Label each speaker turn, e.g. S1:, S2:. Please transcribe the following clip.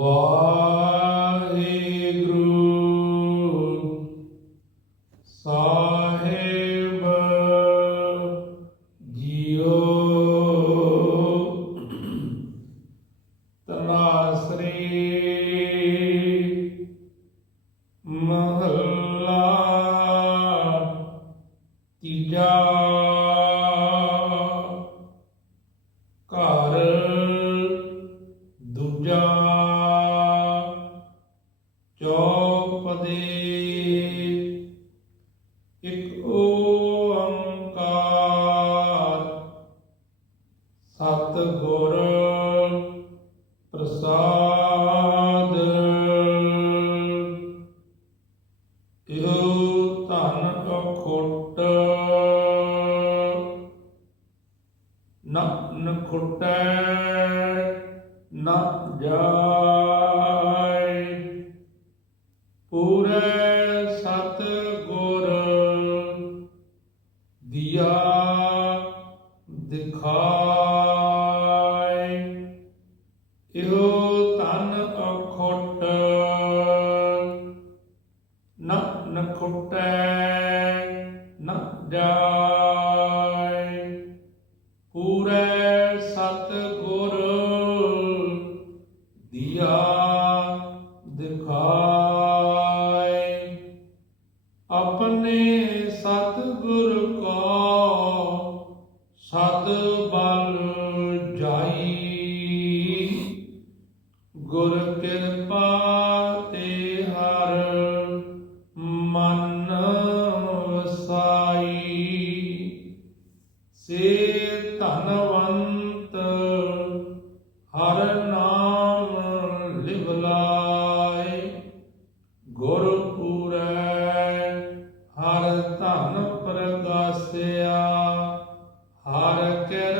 S1: 我 ਗੁਰ ਪ੍ਰਸਾਦ। ਇਹੋ ਧਨ ਨਾ ਨਖੁੱਟੈ ਪੂਰੇ ਸਤ ਦਿਖਾ ਟੁੱਟੈ ਦਿਖਾਏ। ਆਪਣੇ ਸਤ ਗੁਰ ਕੋ ਗੁਰ ਕਿਰਪਾ ਹਰ ਧਨ ਪ੍ਰਗਾਸਿਆ ਹਰ ਕਿਰ